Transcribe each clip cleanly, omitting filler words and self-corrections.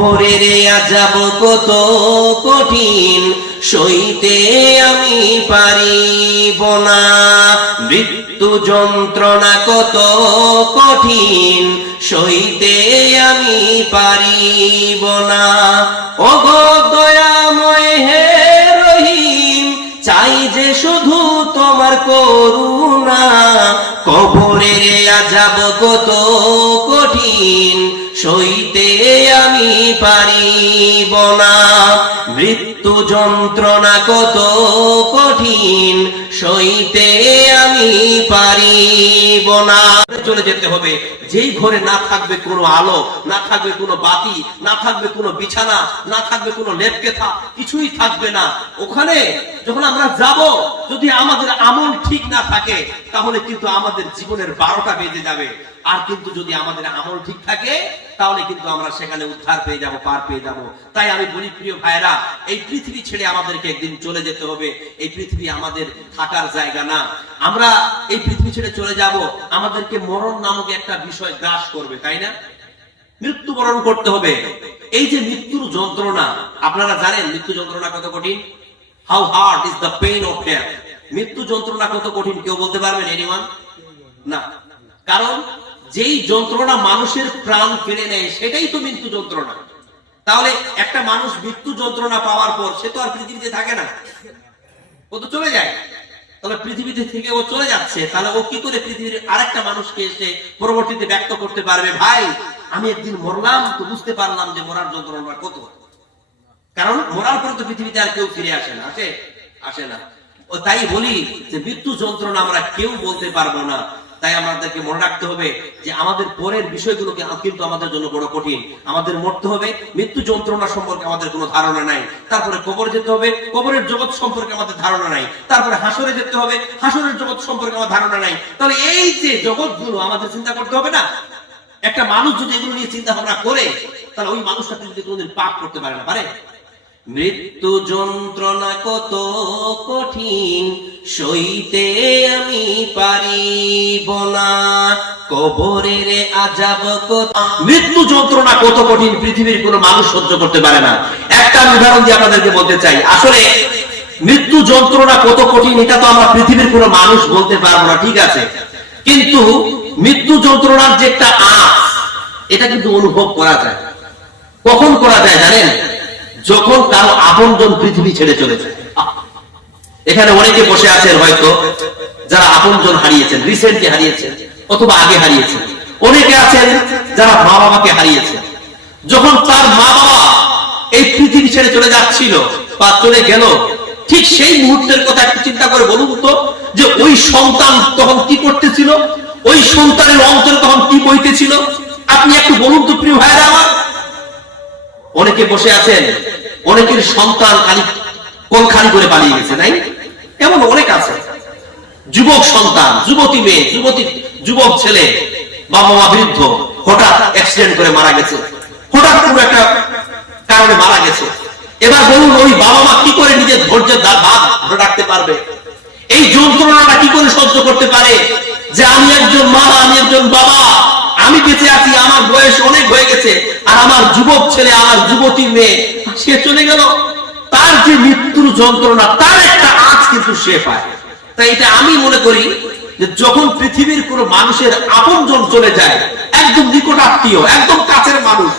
কবরের আযাব কত কঠিন, সইতে আমি পারিব না। মৃত্যু যন্ত্রণা কত কঠিন, সইতে আমি পারিব না। ওগো দয়াময় হে রহিম, চাই যে শুধু তোমার করুণা। কবরের আযাব কত কঠিন, সইতে আমি পারিব না। মৃত্যু যন্ত্রণা কত কঠিন, সইতে আমি পারিব না। চলে যেতে হবে যেই ঘরে না থাকবে কোনো আলো, না থাকবে কোনো বাতি, না থাকবে কোনো বিছানা, না থাকবে কোনো লেপকেথা, কিছুই থাকবে না। ওখানে যখন আমরা যাব, যদি আমাদের আমল ঠিক না থাকে তাহলে কিন্তু আমাদের জীবনের 12টা বেজে যাবে। আর কিন্তু যদি আমাদের আমল ঠিক থাকে তাহলে কিন্তু আমরা সেখানে উদ্ধার পেয়ে যাব, পার পেয়ে যাব। তাই আমি বলি প্রিয় ভাইরা, এই পৃথিবী ছেড়ে আমাদেরকে একদিন চলে যেতে হবে। এই পৃথিবী আমাদের থাকার জায়গা না। আমরা এই পৃথিবী ছেড়ে চলে যাব, আমাদেরকে মরণ নামক একটা বিষয় গ্রাস করবে, তাই না? মৃত্যুবরণ করতে হবে। এই যে মৃত্যুর যন্ত্রণা, আপনারা জানেন মৃত্যু যন্ত্রণা কত কঠিন? How hard is the pain of death. মৃত্যু যন্ত্রণা কত কঠিন কেউ বলতে পারবেন? এনিওয়ান? না। কারণ যেই যন্ত্রণা মানুষের প্রাণ কেড়ে নেয় সেটাই তো মৃত্যু যন্ত্রণা। তাহলে একটা মানুষ মৃত্যু যন্ত্রণা পাওয়ার পর সে তো আর পৃথিবীতে থাকে না, ও তো চলে যায়। তাহলে পৃথিবীতে থেকে ও চলে যাচ্ছে, তাহলে ও কি করে পৃথিবীর আরেকটা মানুষকে এসে পরবর্তীতে ব্যক্ত করতে পারবে, ভাই আমি একদিন মরলাম তো বুঝতে পারলাম যে মরার যন্ত্রণা কত। কারণ মরার পর তো পৃথিবীতে আর কেউ ফিরে আসে না, আসে না। ও তাই বলি যে মৃত্যু যন্ত্রণা আমরা কেউ বলতে পারবো না। তাই আমাদেরকে মনে রাখতে হবে যে আমাদের পরের বিষয়গুলোকে কিন্তু আমাদের জন্য বড় কঠিন। আমাদের মরতে হবে, মৃত্যু যন্ত্রণা সম্পর্কে আমাদের কোনো ধারণা নাই। তারপরে কবর যেতে হবে, কবরের জগৎ সম্পর্কে আমাদের ধারণা নাই। তারপরে হাসরে যেতে হবে, হাসরের জগৎ সম্পর্কে আমার ধারণা নাই। তাহলে এই যে জগৎগুলো আমাদের চিন্তা করতে হবে না? একটা মানুষ যদি এগুলো নিয়ে চিন্তা ভাবনা করে তাহলে ওই মানুষটা কিন্তু কোনোদিন পাপ করতে পারে না, পারে? মৃত্যু যন্ত্রণা কত কঠিন, সইতে আমি পারিব না। কবরের আযাব কত। মৃত্যু যন্ত্রণা কত কঠিন পৃথিবীর কোনো মানুষ সহ্য করতে পারে না। একটা উদাহরণ দিয়ে আপনাদেরকে বলতে চাই, আসলে মৃত্যু যন্ত্রণা কত কঠিন এটা তো আমরা পৃথিবীর কোনো মানুষ বলতে পারবো না, ঠিক আছে, কিন্তু মৃত্যু যন্ত্রণার যে একটা আঁচ এটা কিন্তু অনুভব করা যায়। কখন করা যায় জানেন? যখন কারো আপনজন পৃথিবী ছেড়ে চলে যায়। এখানে অনেকে বসে আছেন হয়তো যারা আপনজন হারিয়েছেন, রিসেন্টলি হারিয়েছেন অথবা আগে হারিয়েছেন। অনেকে আছেন যারা মা বাবাকে হারিয়েছেন। যখন তার মা বাবা এই পৃথিবী ছেড়ে চলে যাচ্ছিল বা চলে গেল, ঠিক সেই মুহূর্তের কথা একটু চিন্তা করে বলুন তো, যে ওই সন্তান তখন কি করতেছিল, ওই সন্তানের অন্তরে তখন কি বইতেছিল, আপনি একটু বলুন তো প্রিয় ভাইরা আমার। অনেকে বসে আছেন, অনেকের সন্তান কোন খালি করে পালিয়ে গেছে, নাই? এমন অনেক আছে। যুবক সন্তান, যুবতী মেয়ে, যুবক ছেলে, বাবা মা বৃদ্ধ, হঠাৎ অ্যাক্সিডেন্ট করে মারা গেছে, হঠাৎ কোনো একটা কারণে মারা গেছে। এবার বলুন ওই বাবা মা কি করে নিজের ধৈর্যের ভাগ ধরে রাখতে পারবে? এই যন্ত্রণাটা কি করে সহ্য করতে পারে যে আমি একজন মা, আমি একজন বাবা, আমি বেঁচে আছি, আমার বয়স অনেক হয়ে গেছে, আর আমার যুবক ছেলে, আমার যুবতী মেয়ে সে চলে গেল। তার যে মৃত্যুর যন্ত্রণা, তার একটা আঁচ কিন্তু সে পায়। তাই এটা আমি মনে করি যে যখন পৃথিবীর কোনো মানুষের আপনজন চলে যায়, একদম নিকট আত্মীয়, একদম কাছের মানুষ,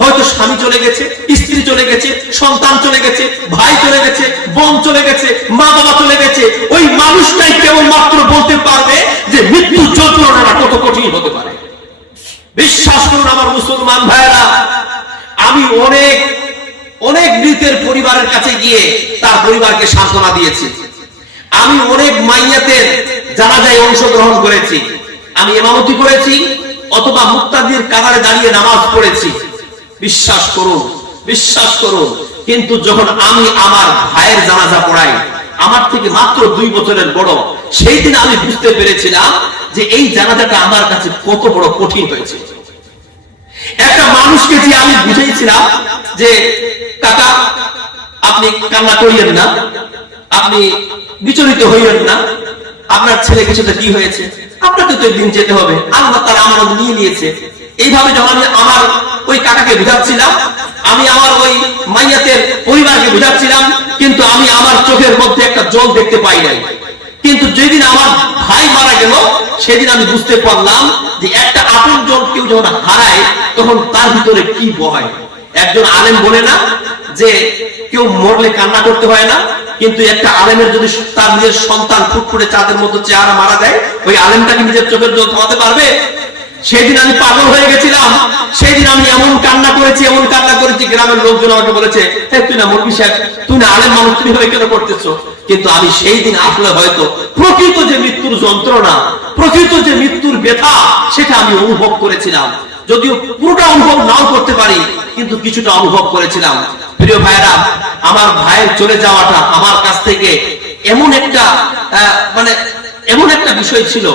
হয়তো স্বামী চলে গেছে, স্ত্রী চলে গেছে, সন্তান চলে গেছে, ভাই চলে গেছে, বোন চলে গেছে, মা বাবা চলে গেছে, ওই মানুষটাই কেবলমাত্র বলতে পারবে যে মৃত্যু যন্ত্রণাটা কত কঠিন হতে পারে। বিশ্বাস করুন আমার মুসলমান ভাইরা, আমি অনেক অনেক মৃতের পরিবারের কাছে গিয়ে তার পরিবারকে সান্ত্বনা দিয়েছি। আমি অনেক মাইয়াতের জানাজায় অংশগ্রহণ করেছি, আমি ইমামতি করেছি অথবা মুক্তাদির কাতারে দাঁড়িয়ে নামাজ পড়েছি। বিশ্বাস করুন, বিশ্বাস করুন, কিন্তু যখন আমি আমার ভাইয়ের জানাজা পড়াই, আমার থেকে মাত্র 2 বছরের বড়, সেই দিন আমি বুঝতে পেরেছিলাম যে এই জানাজাটা আমার কাছে কত বড় কঠিন হয়েছে। একটা মানুষকে যে আমি বুঝাইছিলাম যে কাকা আপনি কান্না করিয়েন না, আপনি বিচলিত হইয়েন না, আপনার ছেলে কিছুটা কি হয়েছে, আপনাকে তো একদিন যেতে হবে, আল্লাহ তাআলা আমানত নিয়ে নিয়েছে। এইভাবে যখন আমি আমার ওই কাকাকে বুঝাচ্ছিলাম, আরাবিয়াতের পরিবারকে বুঝাচ্ছিলাম, কিন্তু আমি আমার চোখের মধ্যে একটা জল দেখতে পাই নাই। কিন্তু যেদিন আমার ভাই মারা গেল সেদিন আমি বুঝতে পারলাম যে একটা আপনজন কেউ যখন হারায় তখন তার ভিতরে কি বয়। একজন আলেম বলে না যে কেউ মরলে কান্না করতে হয় না, কিন্তু একটা আলেমের যদি তার নিজের সন্তান ফুটফুটে চাঁদের মতো চেহারা মারা যায়, ওই আলেমটাকে নিজের চোখের জল থামাতে পারবে? সেদিন আমি পাগল হয়ে গেছিলাম, সেদিন আমি এমন কান্না করেছি, এমন কান্না করেছি, গ্রামের লোকজন আমাকে বলেছে, তুই না মুরব্বি সাহেব, তুই না আলেম মানুষ, তুমি ভাবে কেন করতেছো? কিন্তু আমি সেই দিন আসলে হয়তো প্রকৃত যে মৃত্যুর যন্ত্রণা, প্রকৃত যে মৃত্যুর ব্যথা, সেটা আমি অনুভব করেছিলাম। যদিও পুরোটা অনুভব নাও করতে পারি, কিন্তু কিছুটা অনুভব করেছিলাম। প্রিয় ভাইরা, আমার ভাইয়ের চলে যাওয়াটা আমার কাছ থেকে এমন একটা এমন একটা বিষয় ছিল,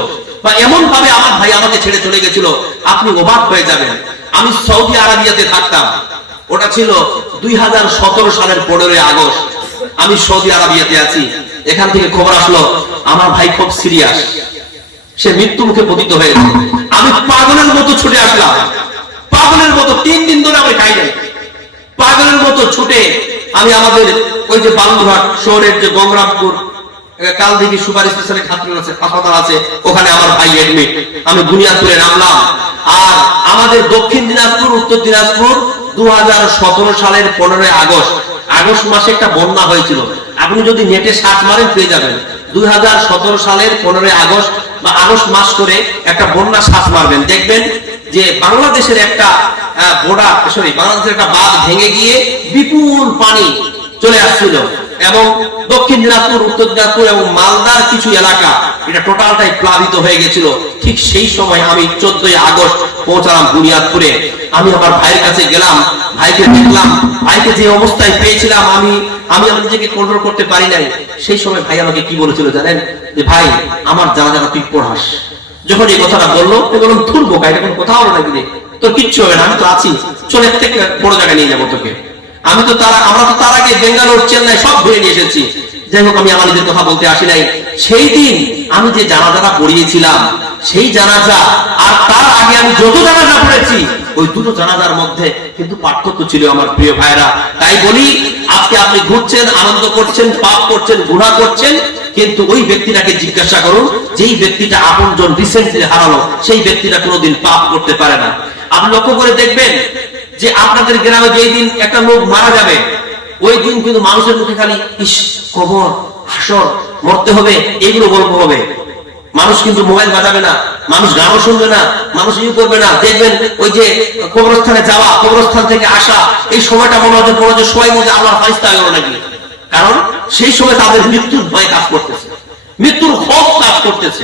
বা এমন ভাবে আমার ভাই আমাকে ছেড়ে চলে গেছিল, আপনি অবাক হয়ে যাবেন। আমি সৌদি আরবিয়াতে থাকতাম, ওটা ছিল 2017 সালের 15 আগস্ট। আমি সৌদি আরবিয়াতে আছি, এখান থেকে খবর আসলো আমার ভাই খুব সিরিয়াস, সে মৃত্যু মুখে পতিত হয়েছে। আমি পাগলের মতো ছুটে আসলাম, পাগলের মতো 3 দিন ধরে আমি খাই নাই, পাগলের মতো ছুটে আমি আমাদের ওই যে বালুরঘাট শহরের যে গঙ্গরামপুর কালদিঘি সুপার স্পেশালিটি হাসপাতাল আছে, ওখানে আমার ভাই এডমিট। আমি বুনিয়াদপুরে নামলাম। আর আমাদের দক্ষিণ দিনাজপুর, উত্তর দিনাজপুর 2017 সালের 15 আগস্ট মাসে একটা বন্যা হয়েছিল। আপনি যদি নেটে সার্চ মারেন পেয়ে যাবেন। 2017 সালের 15 আগস্ট বা আগস্ট মাস করে একটা বন্যা সার্চ মারবেন, দেখবেন যে বাংলাদেশের একটা বাংলাদেশের একটা বাঁধ ভেঙে গিয়ে বিপুল পানি চলে আসছিল, এবং দক্ষিণ দিনাজপুর, উত্তর দিনাজপুর এবং মালদার কিছু এলাকা এটা টোটালটাই প্লাবিত হয়ে গেছিল। ঠিক সেই সময় আমি 14 আগস্ট পৌঁছালাম বুনিয়াদপুরে। আমি আমার ভাইয়ের কাছে গেলাম, ভাইকে দেখলাম, ভাইকে যে অবস্থায় পেয়েছিলাম আমি আমার নিজেকে কন্ট্রোল করতে পারি নাই। সেই সময় ভাই আমাকে কি বলেছিল জানেন? যে ভাই, আমার জানাজাটা তুই পড়াস। যখন এই কথাটা বললো, বললাম ধুর বোকা, এটা কোনো কথা হলো নাকি রে, তোর কিচ্ছু হবে না, আমি তো আছি, চলে থেকে বড় জায়গায় নিয়ে যাবো তোকে। আমরা তো তার আগে বেঙ্গালোর, চেন্নাই সব ঘুরে নিয়ে এসেছি। যাই হোক, আমি আমার নিজের কথা বলতে আসি নাই। সেই দিন আমি যে জানাজাটা পড়িয়েছিলাম, সেই জানাজা আর তার আগে আমি যত জানাজা পড়েছি, ওই দুটো জানাজার মধ্যে কিন্তু পার্থক্য ছিল আমার প্রিয় ভাইরা। তাই বলি, আজকে আপনি ঘুরছেন, আনন্দ করছেন, পাপ করছেন, গুনাহ করছেন, কিন্তু ওই ব্যক্তিটাকে জিজ্ঞাসা করুন, যেই ব্যক্তিটা আপনজন রিসেন্টলি হারালো, সেই ব্যক্তিটা কোনোদিন পাপ করতে পারে না। আপনি লক্ষ্য করে দেখবেন যে আপনাদের গ্রামে যেই দিন একটা লোক মারা যাবে, ওই দিন কিন্তু মানুষের মুখে খালি ইস, কবর, হাসর, মরতে হবে, এগুলো গল্প হবে। মানুষ কিন্তু মোবাইল বাজাবে না, মানুষ গানও শুনবে না, মানুষ ইউ করবে না। দেখবেন ওই যে কবরস্থানে যাওয়া, কবরস্থান থেকে আসা, এই সময়টা মনে হচ্ছে সবাই মধ্যে আল্লাহর ফারিস্তা হলো নাকি। কারণ সেই সময় তাদের মৃত্যুর ভয় কাজ করতেছে, মৃত্যুর খোঁজ কাজ করতেছে।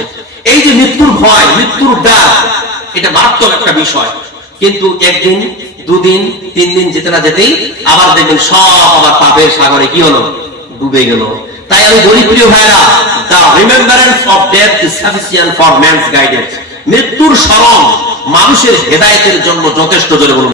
এই যে মৃত্যুর ভয়, মৃত্যুর ডাক, এটা মারাত্মক একটা বিষয়। কিন্তু একদিন, 2 দিন, 3 দিন যেতে না যেতেই আবার দেখবেন সব আবার পাপের সাগরে কি হলো, ডুবে গেল। তাই আমি বলি প্রিয় ভাইরা, the remembrance of death is sufficient for man's guidance. মৃত্যুর স্মরণ মানুষের হেদায়েতের জন্য যথেষ্ট। জোরে বলুন।